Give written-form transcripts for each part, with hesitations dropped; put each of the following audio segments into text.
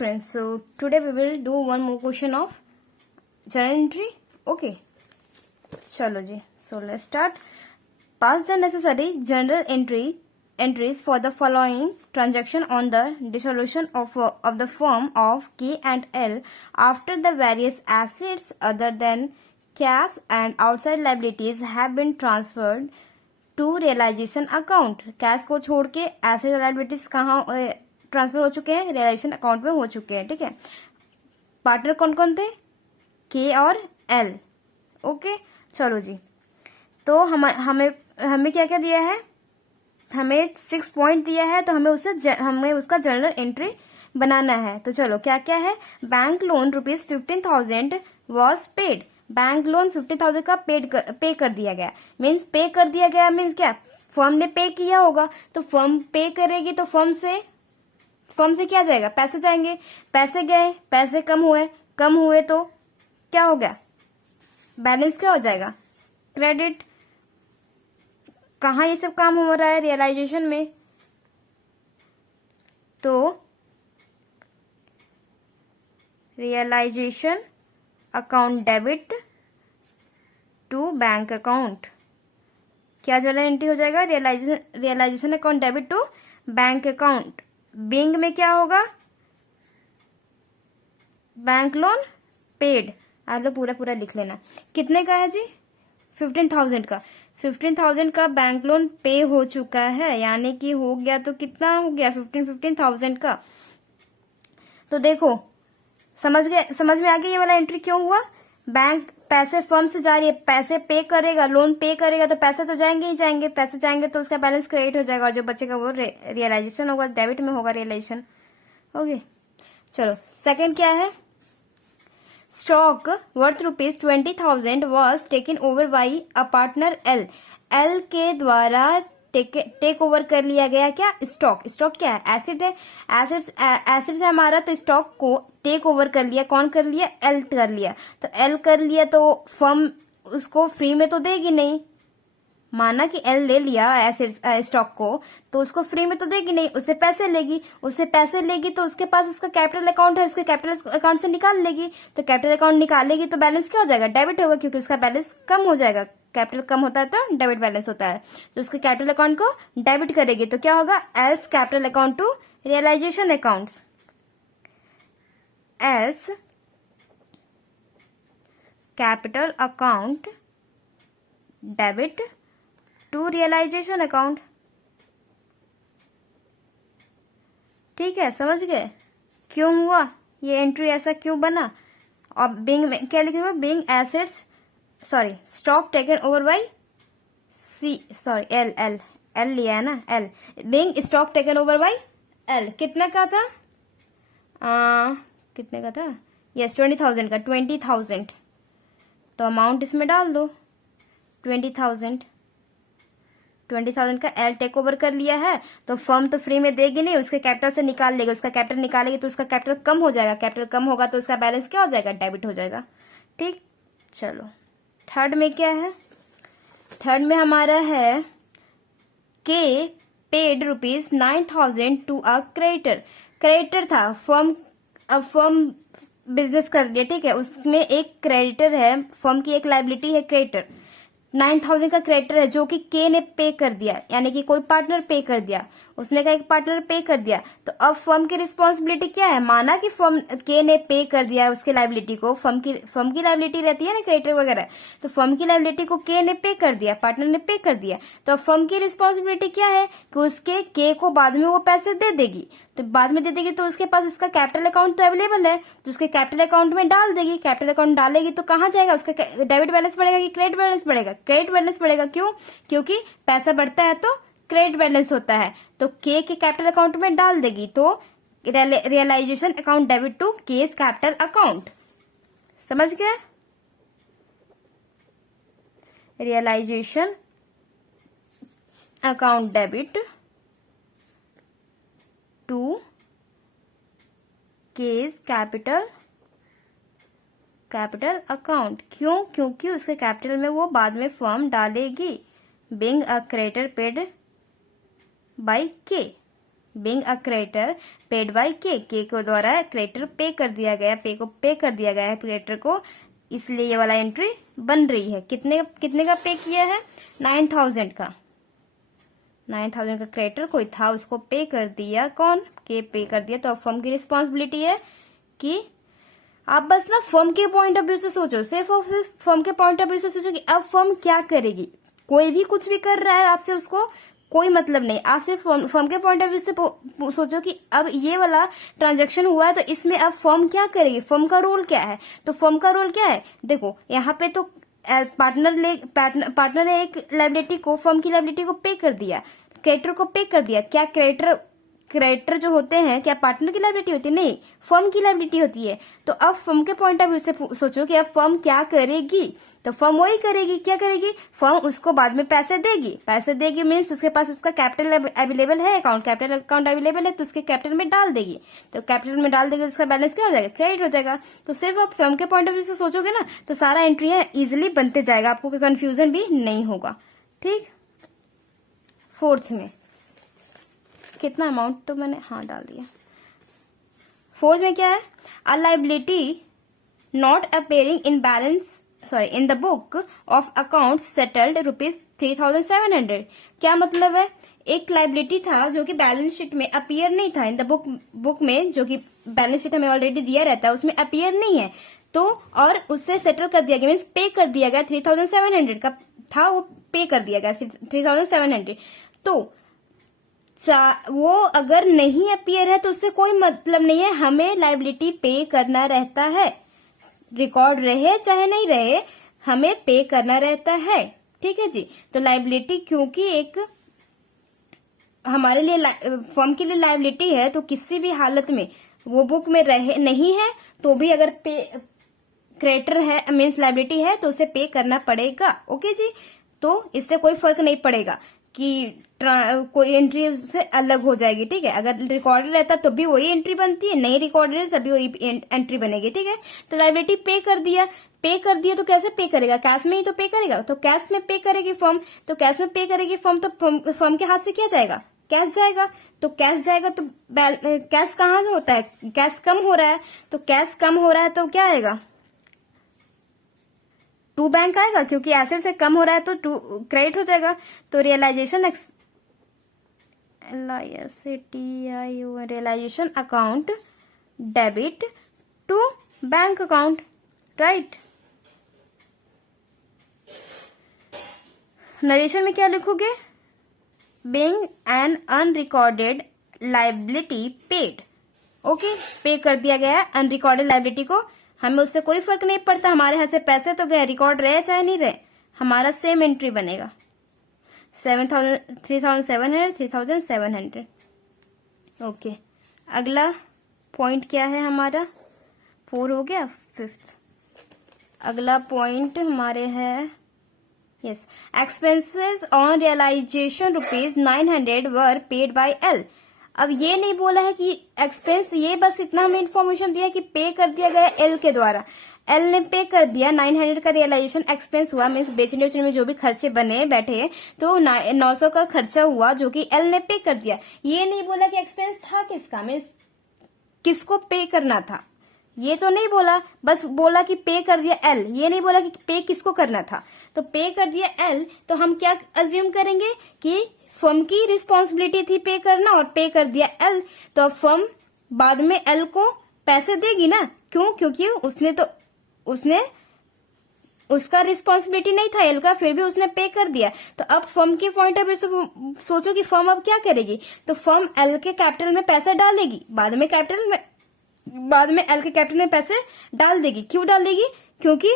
friends, so today we will do one more question of journal entry. Okay, chalo ji. So let's start. Pass the necessary journal entries for the following transaction on the dissolution of the firm of K and L after the various assets other than cash and outside liabilities have been transferred to realization account. Cash को छोड़ के asset liabilities कहाँ transfer हो चुके हैं? Realisation account में हो चुके हैं. ठीक है. पार्टनर कौन कौन थे? के और एल. ओके, चलो जी. तो हमें क्या क्या दिया है? हमें 6 पॉइंट दिया है, तो हमें उसका जर्नल एंट्री बनाना है. तो चलो क्या क्या है? Bank loan ₹15,000 was paid. Bank loan 15,000 का पे कर दिया गया. मीन्स पे कर दिया गया मीन्स क्या? फर्म ने पे किया होगा. तो फर्म पे करेगी तो फर्म से क्या जाएगा? पैसे जाएंगे. पैसे गए, पैसे कम हुए तो क्या हो गया? बैलेंस क्या हो जाएगा? क्रेडिट. कहाँ ये सब काम हो रहा है? रियलाइजेशन में. तो realization account debit to bank account. क्या जर्नल एंट्री हो जाएगा? Realization account debit to bank account. Being में क्या होगा? Bank loan paid. आप लोग पूरा लिख लेना. कितने का है जी? 15,000 का. 15,000 का बैंक लोन पे हो चुका है, यानी कि हो गया. तो कितना हो गया? 15,000 का. तो देखो, समझ में आ गया ये वाला एंट्री क्यों हुआ? बैंक पैसे फर्म से जा रही है, पैसे पे करेगा, लोन पे करेगा, तो पैसे तो जाएंगे ही जाएंगे. पैसे जाएंगे तो उसका बैलेंस क्रेडिट हो जाएगा, और जो बचेगा वो रियलाइजेशन होगा, डेबिट में होगा रियलाइजेशन. ओके, चलो सेकंड क्या है? Stock worth ₹20,000 was taken over by a partner L. L के द्वारा टेक ओवर कर लिया गया. क्या? स्टॉक क्या है? एसेट है. एसेट है हमारा, तो स्टॉक को टेक ओवर कर लिया. कौन कर लिया? एल कर लिया. तो एल कर लिया तो फर्म उसको फ्री में तो देगी नहीं. माना कि एल ले लिया एसेट स्टॉक को, तो उसको फ्री में तो देगी नहीं. उससे पैसे लेगी तो उसके पास उसका कैपिटल अकाउंट है, उसके कैपिटल अकाउंट से निकाल लेगी. तो कैपिटल अकाउंट निकालेगी तो बैलेंस क्या हो जाएगा? डेबिट होगा, क्योंकि उसका बैलेंस कम हो जाएगा. कैपिटल कम होता है तो डेबिट बैलेंस होता है. तो उसके कैपिटल अकाउंट को डेबिट करेगी. तो क्या होगा? L's capital account to realization accounts. L's capital account debit to realization account. ठीक है, समझ गए क्यों हुआ ये एंट्री? ऐसा क्यों बना? और बिंग में क्या लिखेगा? Being assets stock taken over by L लिया है ना. L being stock taken over by L. कितने का था? कितने का था? यस, 20,000 का. 20,000. तो अमाउंट इसमें डाल दो. 20,000 का एल टेक ओवर कर लिया है, तो फर्म तो फ्री में देगी नहीं, उसके कैपिटल से निकाल लेगी. उसका कैपिटल निकालेगी तो उसका कैपिटल कम हो जाएगा. कैपिटल कम होगा तो उसका बैलेंस क्या हो जाएगा? डेबिट हो जाएगा. ठीक, चलो थर्ड में क्या है? थर्ड में हमारा है के पेड ₹9,000 टू अ क्रेडिटर था. फर्म बिजनेस कर लिया. ठीक है, उसमें एक क्रेडिटर है, फर्म की एक लाइबिलिटी है क्रेडिटर. 9,000 का क्रेडिटर है जो कि के ने पे कर दिया, यानी कि कोई पार्टनर पे कर दिया. उसमें का एक पार्टनर पे कर दिया. तो अब फर्म की रिस्पॉन्सिबिलिटी क्या है? माना कि फर्म के ने पे कर दिया उसके लाइबिलिटी को. फर्म की लाइबिलिटी रहती है ना क्रेडिटर वगैरह. तो फर्म की लाइबिलिटी को के ने पे कर दिया, पार्टनर ने पे कर दिया. तो अब फर्म की रिस्पॉन्सिबिलिटी क्या है? कि उसके के को बाद में वो पैसे दे देगी. तो बाद में दे देगी तो उसके पास उसका कैपिटल अकाउंट तो अवेलेबल है, तो उसके कैपिटल अकाउंट में डाल देगी. कैपिटल अकाउंट डालेगी तो कहाँ जाएगा? उसका डेबिट बैलेंस बढ़ेगा कि क्रेडिट बैलेंस बढ़ेगा? क्रेडिट बैलेंस बढ़ेगा. क्यों? क्योंकि पैसा बढ़ता है तो क्रेडिट बैलेंस होता है. तो के कैपिटल अकाउंट में डाल देगी. तो realization account debit to K's capital account. समझ गए? Realization account debit to K's capital account. क्यों? क्योंकि उसके कैपिटल में वो बाद में फर्म डालेगी. Being a creditor paid by K. Being a creditor paid by K को द्वारा क्रेडिटर पे कर दिया गया, पे को पे कर दिया गया है क्रेडिटर को, इसलिए ये वाला एंट्री बन रही है। कितने कितने का पे किया है? 9000 का। 9000 का क्रेडिटर कोई था, उसको पे कर दिया, कौन? के पे कर दिया। तो अब फर्म की रिस्पॉन्सिबिलिटी है कि आप बस ना फर्म के पॉइंट ऑफ व्यू से सोचो, सिर्फ और सिर्फ फर्म के पॉइंट ऑफ व्यू से सोचो कि अब फर्म क्या करेगी। कोई भी कुछ भी कर रहा है, आपसे उसको कोई मतलब नहीं। आप सिर्फ फर्म के पॉइंट ऑफ व्यू से सोचो कि अब ये वाला ट्रांजैक्शन हुआ है तो इसमें अब फर्म क्या करेगी, फर्म का रोल क्या है। तो फर्म का रोल क्या है, देखो यहाँ पे तो पार्टनर ने एक लाइबिलिटी को, फर्म की लाइबिलिटी को पे कर दिया, क्रेडिटर को पे कर दिया। क्या क्रेडिटर जो होते हैं क्या पार्टनर की लाइबिलिटी होती है? नहीं, फर्म की लाइबिलिटी होती है। तो अब फर्म के पॉइंट ऑफ व्यू से सोचो कि अब फर्म क्या करेगी। तो फर्म वही करेगी, क्या करेगी? फर्म उसको बाद में पैसे देगी। पैसे देगी मीन्स उसके पास उसका कैपिटल अवेलेबल है, कैपिटल अकाउंट अवेलेबल है, तो उसके कैपिटल में डाल देगी। तो कैपिटल में डाल देगी, उसका बैलेंस क्या हो जाएगा? क्रेडिट हो जाएगा। तो सिर्फ आप फर्म के पॉइंट ऑफ व्यू से सोचोगे ना तो सारा एंट्री है इजिली बनते जाएगा, आपको कोई कंफ्यूजन भी नहीं होगा। ठीक, फोर्थ में कितना अमाउंट तो मैंने डाल दिया। फोर्थ में क्या है? A liability not appearing in balance in the book of account settled ₹3700। क्या मतलब है? एक लाइबिलिटी था जो कि बैलेंस शीट में अपीयर नहीं था, इन द बुक में, जो कि बैलेंस शीट हमें ऑलरेडी दिया रहता है उसमें अपीयर नहीं है, तो और उससे सेटल कर दिया गया, मीन्स पे कर दिया गया। 3700 का था, वो पे कर दिया गया 3700। तो वो अगर नहीं अपीयर है तो उससे कोई मतलब नहीं है, हमें लाइबिलिटी पे करना रहता है, रिकॉर्ड रहे चाहे नहीं रहे, हमें पे करना रहता है। ठीक है जी। तो लाइबिलिटी क्योंकि एक हमारे लिए फर्म के लिए लाइबिलिटी है, तो किसी भी हालत में वो बुक में रहे नहीं है तो भी अगर पे क्रेडिटर है मीन्स लाइबिलिटी है तो उसे पे करना पड़ेगा। ओके जी। तो इससे कोई फर्क नहीं पड़ेगा कि कोई एंट्री से अलग हो जाएगी। ठीक है, अगर रिकॉर्डेड रहता तो भी वही एंट्री बनती है, नहीं रिकॉर्डेड है तभी वही एंट्री बनेगी। ठीक है, तो लाइबिलिटी पे कर दिया तो कैसे पे करेगा? कैश में ही तो पे करेगा, तो कैश में पे करेगी फर्म। तो कैश में पे करेगी फर्म, तो फर्म के हाथ से क्या जाएगा? कैश जाएगा। तो कैश जाएगा तो कैश कहाँ होता है? कैश कम हो रहा है, तो कैश कम हो रहा है तो क्या आएगा? टू बैंक आएगा, क्योंकि एसेट से कम हो रहा है तो टू क्रेडिट हो जाएगा। तो realization account debit to bank account, right. Narration में क्या लिखोगे? Being an unrecorded liability paid. Okay, pay कर दिया गया अनरिकॉर्डेड लाइबिलिटी को, हमें उससे कोई फर्क नहीं पड़ता, हमारे हाथ से पैसे तो गए, रिकॉर्ड रहे चाहे नहीं रहे, हमारा सेम एंट्री बनेगा 3700। ओके, अगला पॉइंट क्या है हमारा? 4 हो गया। 5th अगला पॉइंट हमारे है यस, एक्सपेंसेस ऑन रियलाइजेशन ₹900 वर पेड बाय एल। अब ये नहीं बोला है कि एक्सपेंस, ये बस इतना हमें इन्फॉर्मेशन दिया कि पे कर दिया गया एल के द्वारा। एल ने पे कर दिया, 900 का रियलाइजेशन एक्सपेंस हुआ, मीन्स बेचने उचने में जो भी खर्चे बने बैठे तो 900 का खर्चा हुआ जो कि एल ने पे कर दिया। ये नहीं बोला कि एक्सपेंस था किसका, मीन्स किसको पे करना था, ये तो नहीं बोला, बस बोला कि पे कर दिया एल, ये नहीं बोला कि पे किसको करना था। तो पे कर दिया एल, तो हम क्या अज्यूम करेंगे कि फर्म की रिस्पॉन्सिबिलिटी थी पे करना और पे कर दिया एल, तो फर्म बाद में एल को पैसे देगी ना। क्यों? क्योंकि उसने उसका रिस्पॉन्सिबिलिटी नहीं था एल का, फिर भी उसने पे कर दिया। तो अब फर्म के पॉइंट ऑफ व्यू से सोचो कि फर्म अब क्या करेगी। तो फर्म एल के कैपिटल में पैसा डालेगी, बाद में एल के कैपिटल में पैसे डाल देगी। क्यों डाल देगी? क्योंकि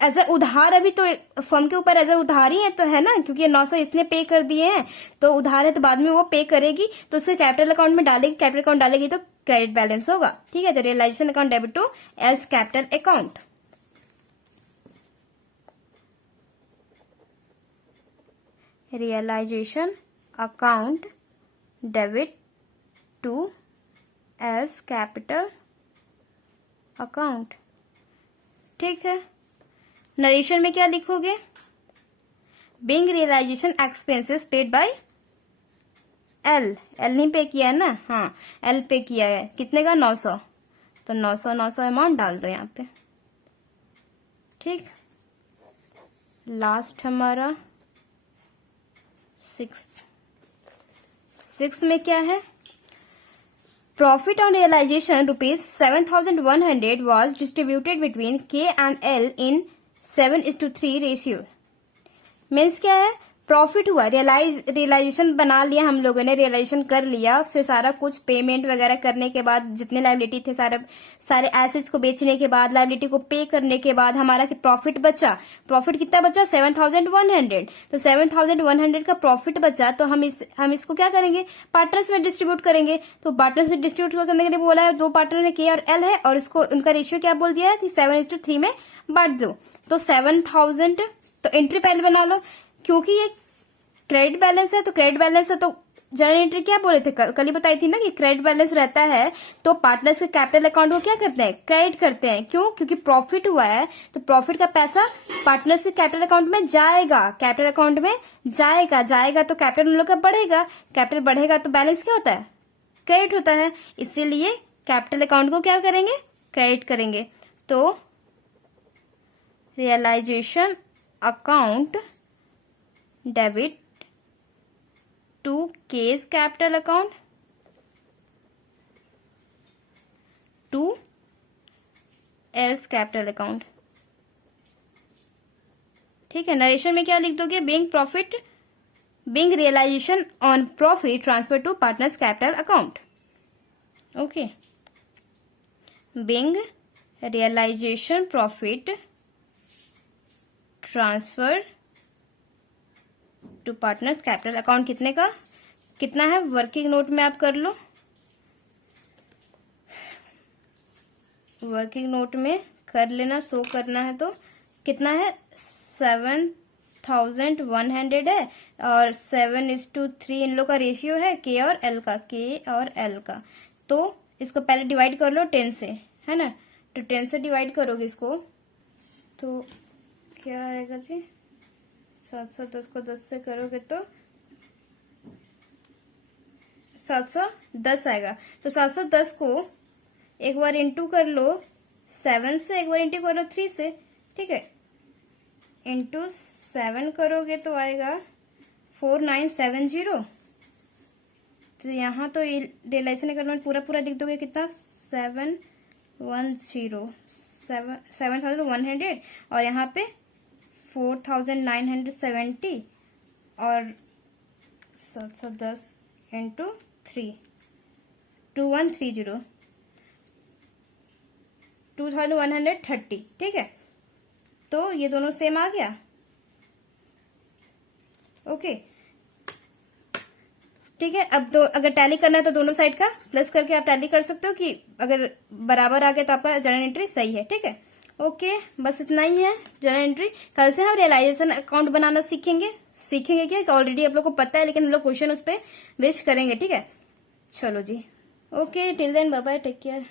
एज ए उधार, अभी तो फर्म के ऊपर एज ए उधार ही है तो है ना, क्योंकि 900 इसने पे कर दिए हैं तो उधार है, तो बाद में वो पे करेगी तो उसके कैपिटल अकाउंट में डालेगी, कैपिटल अकाउंट डालेगी तो क्रेडिट बैलेंस होगा। ठीक है, तो realization account debit to L's capital account. Realization account debit to L's capital account. ठीक है, नरेशन में क्या लिखोगे? Being realization expenses paid by L नहीं पे किया है ना, हाँ एल पे किया है, कितने का 900, तो 900 अमाउंट डाल दो यहाँ पे। ठीक, लास्ट हमारा 6 में क्या है, profit on realisation ₹7,100 was distributed between K and L in 7:3 ratio. Means क्या है, प्रॉफिट हुआ, रियलाइजेशन बना लिया हम लोगों ने, रियलाइजेशन कर लिया, फिर सारा कुछ पेमेंट वगैरह करने के बाद, जितने लायबिलिटी थे सारे एसेट्स को बेचने के बाद, लायबिलिटी को पे करने के बाद हमारा प्रॉफिट बचा। प्रॉफिट कितना बचा, 7,100। तो 7,100 का प्रॉफिट बचा, तो हम इसको क्या करेंगे, पार्टनर्स में डिस्ट्रीब्यूट करेंगे। तो पार्टनर्स में डिस्ट्रीब्यूट करने के लिए बोला है, दो पार्टनर है के और एल है, और इसको उनका रेशियो क्या बोल दिया है कि 7:3 में बांट दो। तो 7,000, तो एंट्री पहले बना लो, क्योंकि ये क्रेडिट बैलेंस है, तो क्रेडिट बैलेंस है तो जनरल एंट्री क्या बोले थे, कल ही बताई थी ना कि क्रेडिट बैलेंस रहता है तो पार्टनर्स के कैपिटल अकाउंट को क्या करते हैं, क्रेडिट करते हैं। क्यों, क्योंकि प्रॉफिट हुआ है, तो प्रॉफिट का पैसा पार्टनर्स के कैपिटल अकाउंट में जाएगा, कैपिटल अकाउंट में जाएगा तो कैपिटल उन लोग का बढ़ेगा, कैपिटल बढ़ेगा तो बैलेंस क्या होता है, क्रेडिट होता है। इसीलिए कैपिटल अकाउंट को क्या करेंगे, क्रेडिट करेंगे। तो realization account debit to K's capital account to L's capital account. ठीक है, नरेशन में क्या लिख दोगे, being realization on profit transfer to partners capital account. Okay, being realization profit transfer to partners capital account कितना है, वर्किंग नोट में आप कर लो, वर्किंग नोट में कर लेना, शो करना है तो कितना है, 7,100 है, और 7:3 इन लोग का रेशियो है के और एल का, तो इसको पहले डिवाइड कर लो 10 से, है ना, तो 10 से डिवाइड करोगे इसको तो क्या आएगा जी, 710 को 10 से करोगे तो 710 आएगा। तो 710 को एक बार इंटू कर लो 7 से, एक बार इंटू करो 3 से, ठीक है, इंटू 7 करोगे तो आएगा 4970। तो यहाँ तो रियलाइजेशन करना पूरा लिख दोगे, कितना 7,100 और यहाँ पे 4,970 और 710 इंटू 3, 2130, 2,130। ठीक है, तो ये दोनों सेम आ गया। ओके, ठीक है, अब तो अगर टैली करना है तो दोनों साइड का प्लस करके आप टैली कर सकते हो कि अगर बराबर आ गया तो आपका जनरल एंट्री सही है। ठीक है, ओके, बस इतना ही है जनरल एंट्री। कल से हम रियलाइजेशन अकाउंट बनाना सीखेंगे क्या, ऑलरेडी आप लोग को पता है, लेकिन हम लोग क्वेश्चन उस पर बेस्ड करेंगे। ठीक है, चलो जी, okay, till then bye bye, take care.